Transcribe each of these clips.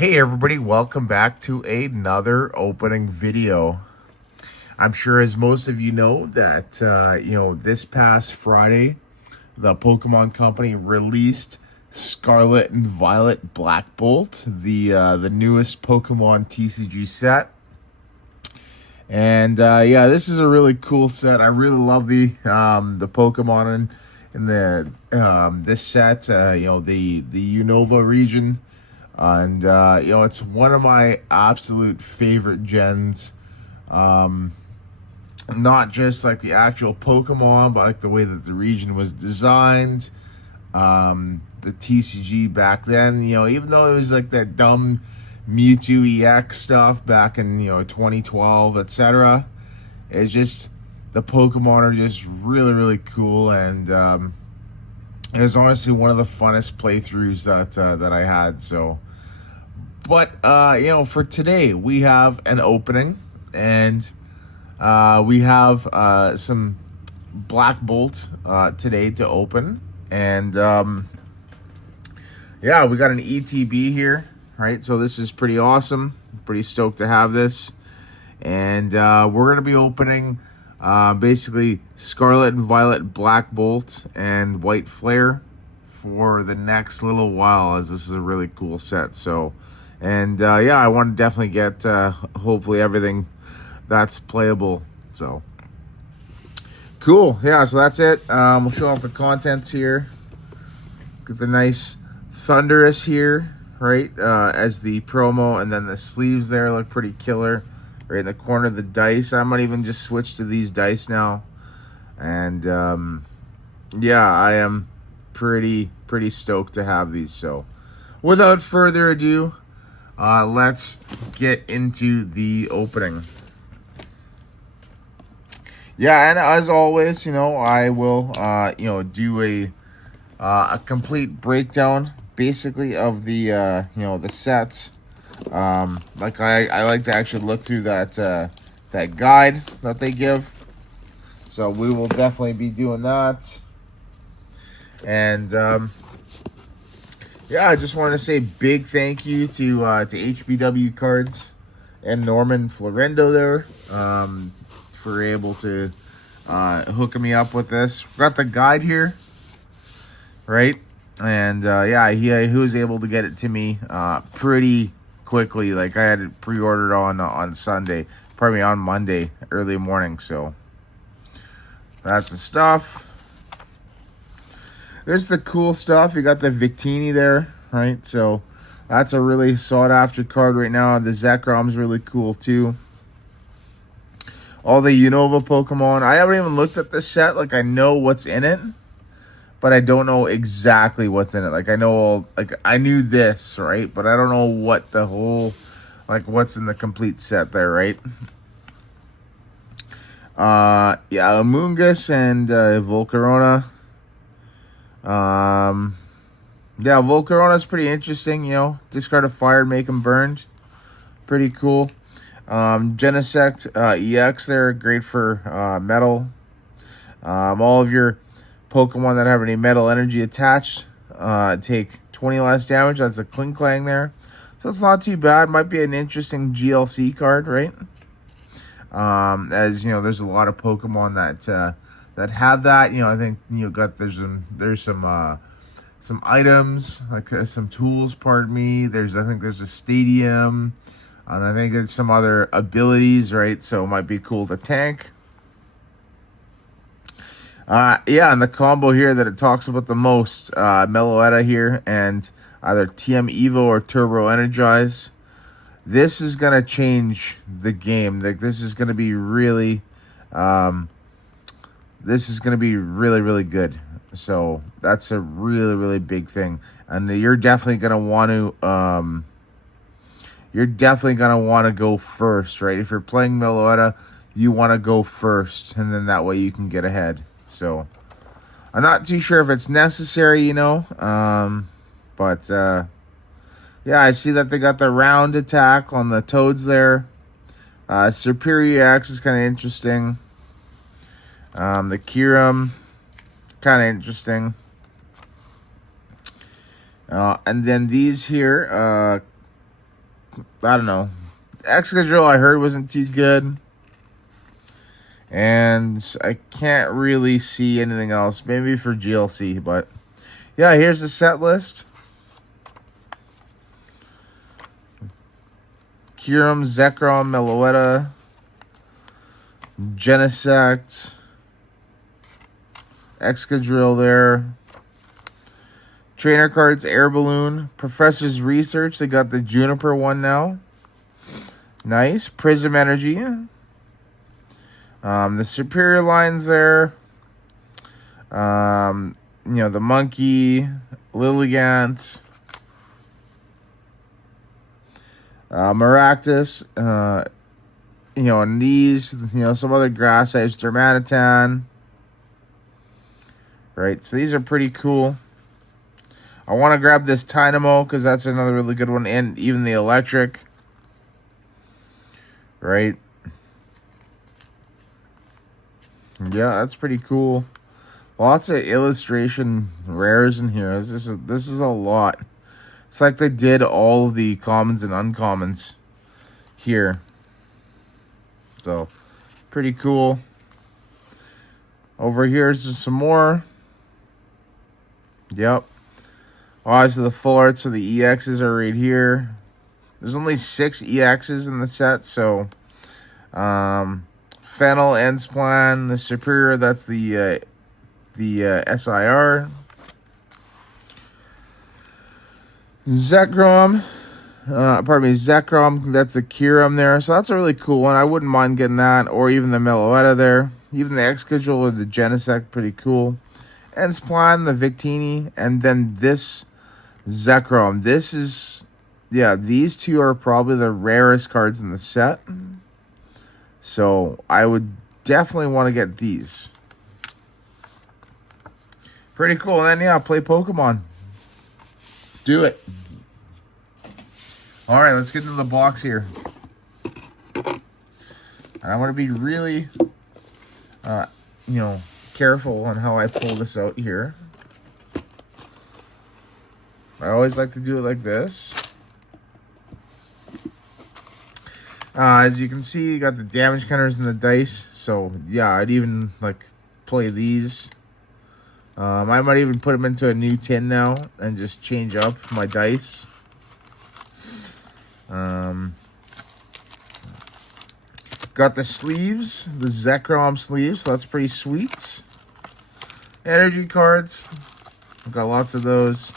Hey everybody, welcome back to another opening video. I'm sure as most of you know that, this past Friday, the Pokemon Company released Scarlet and Violet Black Bolt, the newest Pokemon TCG set. And yeah, this is a really cool set. I really love the Pokemon in the this set. The Unova region. And it's one of my absolute favorite gens. Not just like the actual Pokemon, but like the way that the region was designed. The TCG back then, even though it was like that dumb Mewtwo EX stuff back in 2012, etc. It's just the Pokemon are just really, really cool, and it was honestly one of the funnest playthroughs that I had. So. But, for today, we have an opening, and we have some Black Bolt today to open. And, yeah, we got an ETB here, right? So this is pretty awesome. Pretty stoked to have this. And we're going to be opening basically Scarlet and Violet Black Bolt and White Flare for the next little while, as this is a really cool set. So... And yeah, I want to definitely get hopefully everything that's playable. So cool. Yeah, so that's it. We'll show off the contents here. Get the nice Thunderous here, right? As the promo, and then the sleeves there look pretty killer. Right in the corner of the dice. I might even just switch to these dice now. And yeah, I am pretty stoked to have these. So without further ado, let's get into the opening. Yeah, and as always, I will, do a complete breakdown, basically, of the, the sets. Like I like to actually look through that guide that they give. So we will definitely be doing that. And, yeah, I just wanted to say big thank you to HPW Cards and Norman Florendo there for able to hook me up with this. Got the guide here, right? And yeah, he was able to get it to me pretty quickly. Like I had it pre-ordered on Sunday, pardon me, on Monday early morning. So that's the stuff. There's the cool stuff. You got the Victini there, right? So that's a really sought after card right now. The Zekrom's really cool too. All the Unova Pokemon. I haven't even looked at this set. Like I know what's in it, but I don't know exactly what's in it. Like I know I knew this, right? But I don't know what the whole, like what's in the complete set there, right? Yeah, Amoonguss and Volcarona. Yeah, Volcarona's pretty interesting, discard a fire and make them burned. Pretty cool. Genesect EX there, great for metal. All of your Pokemon that have any metal energy attached take 20 less damage. That's a Klinklang there. So it's not too bad. Might be an interesting GLC card, right? As there's a lot of Pokemon that have that. I think there's some items, like some tools, pardon me. I think there's a stadium, and I think there's some other abilities, right? So it might be cool to tank. Yeah, and the combo here that it talks about the most, Meloetta here, and either TM Evo or Turbo Energize. This is gonna change the game. Like this is gonna be really, really good. So that's a really, really big thing, and you're definitely gonna want to. Go first, right? If you're playing Meloetta, you want to go first, and then that way you can get ahead. So I'm not too sure if it's necessary, but yeah, I see that they got the round attack on the Toads there. Superior X is kind of interesting. The Kyurem, kind of interesting. And then these here, I don't know. Excadrill I heard wasn't too good. And I can't really see anything else. Maybe for GLC, but yeah, here's the set list. Kyurem, Zekrom, Meloetta, Genesect, Excadrill there. Trainer cards, Air Balloon, Professor's Research. They got the Juniper one now. Nice. Prism Energy. The Superior lines there. You know, the Monkey, Lilligant, Maractus, you know, and these, you know, some other grass types, Dermatitan. Right, so these are pretty cool. I want to grab this Dynamo because that's another really good one, and even the Electric. Right. Yeah, that's pretty cool. Lots of illustration rares in here. This is a lot. It's like they did all of the commons and uncommons here. So, pretty cool. Over here is just some more. Yep. Obviously, the full arts of the EXs are right here. There's only 6 EXs in the set, so Fennel, Ensplan, the Superior, that's the SIR. Zekrom, Zekrom, that's the Kyurem there. So that's a really cool one. I wouldn't mind getting that, or even the Meloetta there. Even the Excadrill or the Genesect, pretty cool. Ensplan, the Victini, and then this Zekrom. This is, yeah, these two are probably the rarest cards in the set. So I would definitely want to get these. Pretty cool. And then, yeah, play Pokemon. Do it. All right, let's get into the box here. And I'm going to be really, you know, careful on how I pull this out here. I always like to do it like this. As you can see, you got the damage counters and the dice. So, yeah, I'd even, like, play these. I might even put them into a new tin now and just change up my dice. Got the sleeves, the Zekrom sleeves, so that's pretty sweet. Energy cards, I've got lots of those.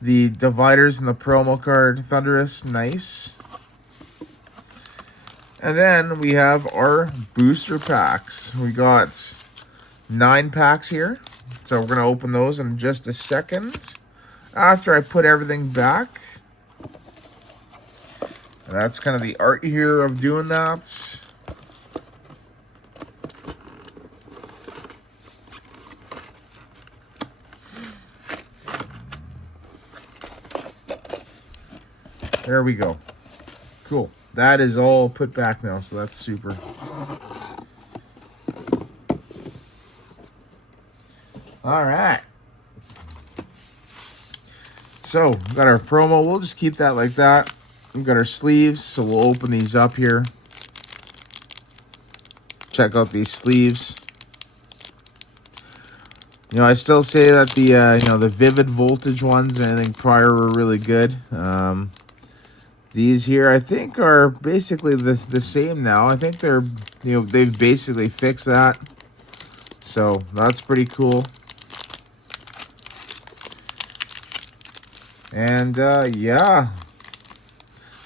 The dividers and the promo card, Thunderous, nice. And then we have our booster packs. We got 9 packs here. So we're going to open those in just a second. After I put everything back. And that's kind of the art here of doing that. There we go. Cool. That is all put back now, so that's super. All right. So, we got our promo. We'll just keep that like that. We've got our sleeves, so we'll open these up here. Check out these sleeves. You know, I still say that the, you know, the Vivid Voltage ones and anything prior were really good. These here, I think, are basically the same now. I think they're, you know, they've basically fixed that. So, that's pretty cool. And, yeah.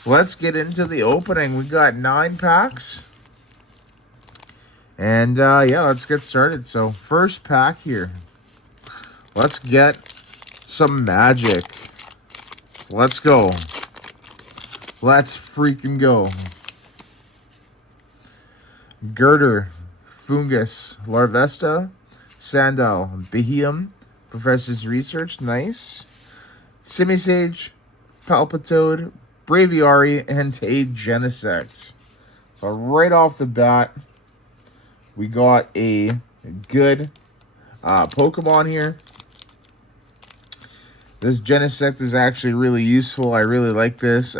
Let's get into the opening. We got 9 packs. And, yeah, let's get started. So, first pack here. Let's get some magic. Let's go. Let's freaking go. Girder, Fungus, Larvesta, Sandal, Behemoth, Professor's Research, nice. Simisage, Palpitoad, Braviary, and a Genesect. So right off the bat, we got a good Pokemon here. This Genesect is actually really useful. I really like this.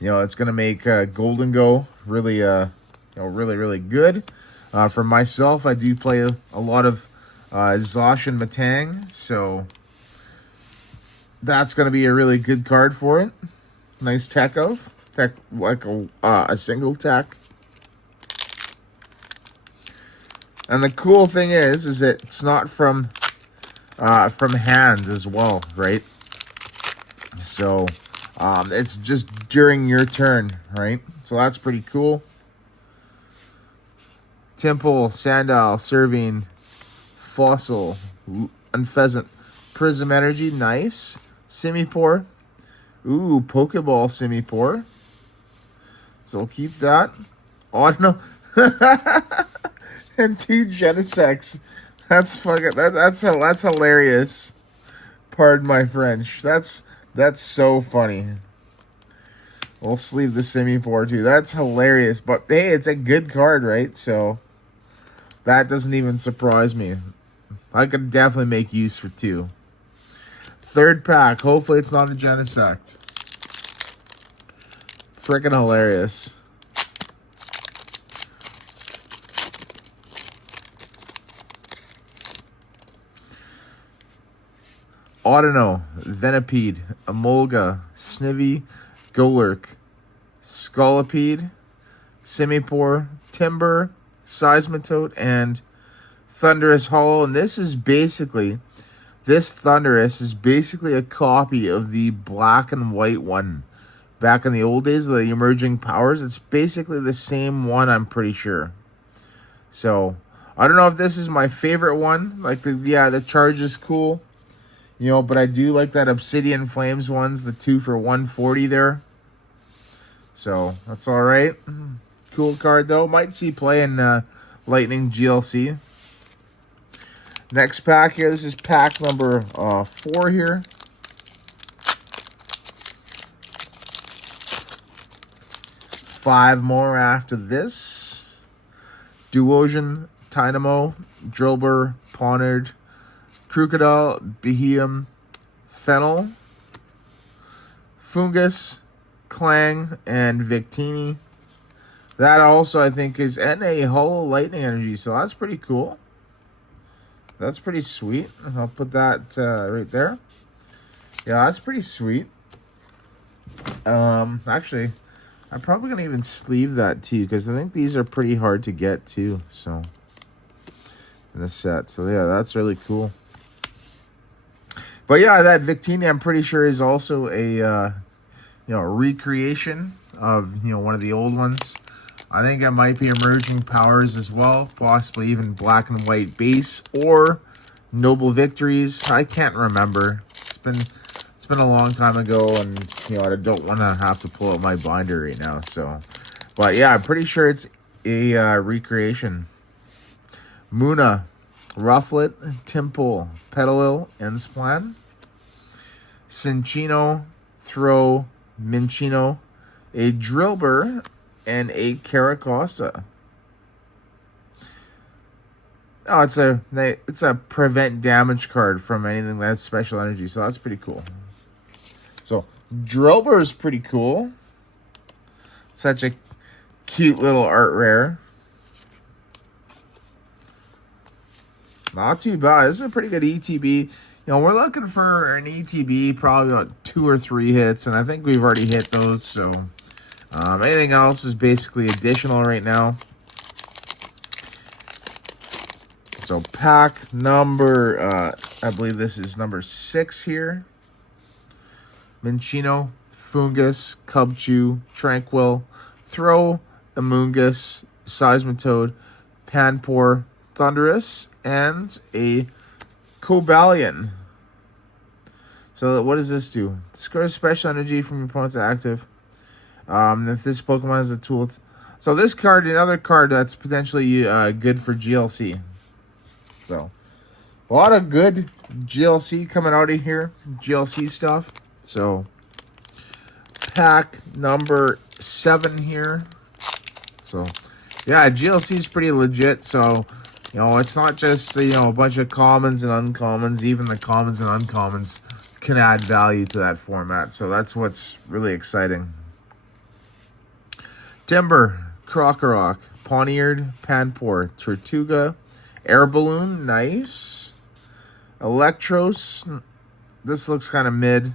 You know, it's going to make Golden Go really, really good. For myself, I do play a lot of Zosh and Matang, so that's going to be a really good card for it. Nice tech like a single tech. And the cool thing is that it's not from hand as well, right? So it's just during your turn, right? So that's pretty cool. Temple, Sandal, Serving, Fossil, and Pheasant. Prism Energy, nice. Simipour. Ooh, Pokeball Simipour. So we'll keep that. Oh, no. And 2 Genesects. That's fucking that's hilarious. Pardon my French. That's so funny. We'll sleeve the Simipour too. That's hilarious. But hey, it's a good card, right? So that doesn't even surprise me. I could definitely make use for 2. Third pack. Hopefully it's not a Genesect. Freaking hilarious. Audino, Venipede, Emolga, Snivy, Golurk, Scolipede, Simipour, Timber, Seismitoad, and Thundurus Hollow. And this Thundurus is basically a copy of the black and white one. Back in the old days, the emerging powers, it's basically the same one, I'm pretty sure. So, I don't know if this is my favorite one. Like, the charge is cool. You know, but I do like that Obsidian Flames ones, the 2 for 140 there. So, that's alright. Cool card, though. Might see play in Lightning GLC. Next pack here. This is pack number 4 here. Five more after this. Duosion, Tynamo, Drillbur, Ponard, Crocodile, Behemoth, Fennel, Fungus, Clang, and Victini. That also, I think, is a Hollow Lightning Energy, so that's pretty cool. That's pretty sweet. I'll put that right there. Yeah, that's pretty sweet. Actually, I'm probably going to even sleeve that too, because I think these are pretty hard to get too, so, in the set. So, yeah, that's really cool. But yeah, that Victini, I'm pretty sure, is also a recreation of one of the old ones. I think it might be Emerging Powers as well, possibly even Black and White base or Noble Victories. I can't remember. It's been a long time ago, and I don't want to have to pull out my binder right now. So, but yeah, I'm pretty sure it's a recreation. Muna, Rufflet, Timple, Petalil, and Splan. Cinccino, Throw, Minccino, a Drillbur, and a Caracosta. Oh, it's a prevent damage card from anything that's special energy, so that's pretty cool. So Drillbur is pretty cool. Such a cute little art rare. Not too bad. This is a pretty good ETB. We're looking for an ETB, probably about 2 or 3 hits, and I think we've already hit those, so anything else is basically additional right now. So pack number, I believe this is number 6 here. Minccino, Fungus, Cubchoo, Tranquil, Throw, Amoonguss, Seismitoad, Panpour, Thundurus, and a Cobalion. So what does this do? Discard special energy from your opponent's active. If this Pokemon is a tool. So this card, another card that's potentially good for GLC. So a lot of good GLC coming out of here. GLC stuff. So pack number 7 here. So yeah, GLC is pretty legit. So it's not just a bunch of commons and uncommons. Even the commons and uncommons can add value to that format. So that's what's really exciting. Timber, Krokorok, Pawniard, Panpour, Tortuga, Air Balloon, nice. Electros, this looks kind of mid.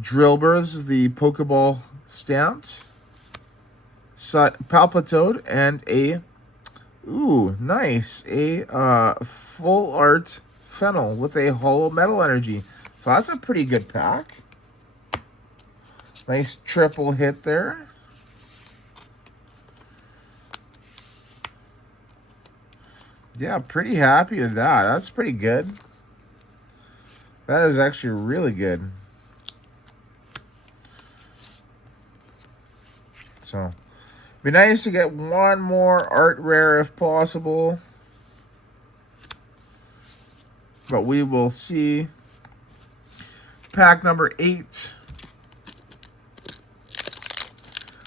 Drillbur, this is the Pokeball stamped. Palpitoad, and a, ooh, nice, a full art Fennel with a hollow metal energy. So that's a pretty good pack. Nice triple hit there. Yeah, pretty happy with that. That's pretty good. That is actually really good. So, be nice to get one more art rare if possible. But we will see. Pack number 8.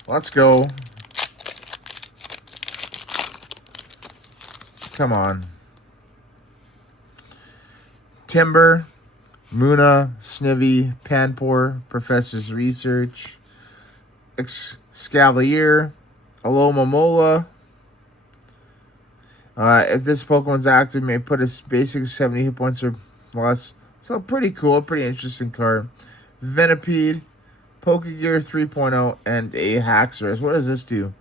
Let's go. Come on. Timber, Muna, Snivy, Panpour, Professor's Research, Scavalier, Alomomola. If this Pokemon's active, may put a basic 70 hit points or less. So pretty cool, pretty interesting card. Venipede, Pokegear 3.0, and a Haxorus. What does this do?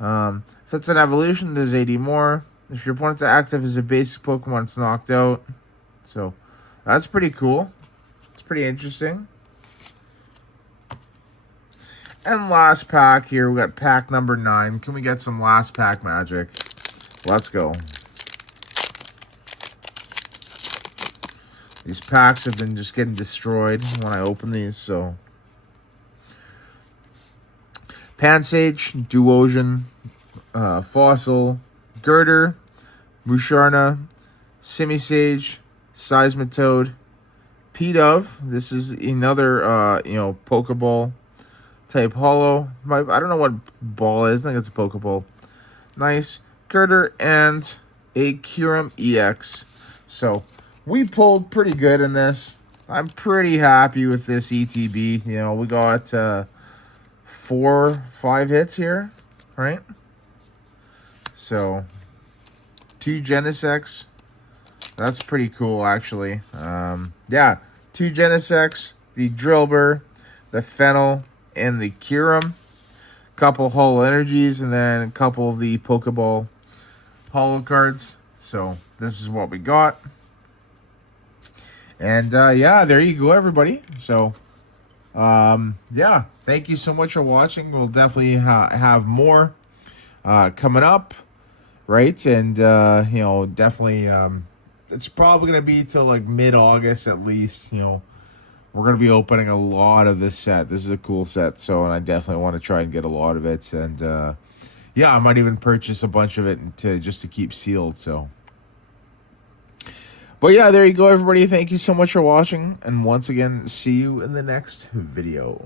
If it's an evolution, there's 80 more. If your opponent's active as a basic Pokemon, it's knocked out. So that's pretty cool. It's pretty interesting. And last pack here, we got pack number 9. Can we get some last pack magic? Let's go. These packs have been just getting destroyed when I open these, so. Pansage, Duosion, Fossil, Girder, Musharna, Simisage, Seismitoad, Pidove. This is another, Pokeball type hollow. I don't know what ball is. I think it's a Pokeball. Nice. Girder and a Kyurem EX. So, we pulled pretty good in this. I'm pretty happy with this ETB. You know, we got 4, 5 hits here, right? So, 2 Genesects. That's pretty cool, actually. Yeah, 2 Genesects, the Drillbur, the Fennel, and the Kyurem. Couple Holo Energies, and then a couple of the Pokeball Holo cards. So, this is what we got. And, yeah, there you go, everybody. So, yeah, thank you so much for watching. We'll definitely have more coming up, right? And, definitely, it's probably going to be till, like, mid-August at least, We're going to be opening a lot of this set. This is a cool set, so and I definitely want to try and get a lot of it. And, yeah, I might even purchase a bunch of it just to keep sealed, so. But yeah, there you go, everybody. Thank you so much for watching. And once again, see you in the next video.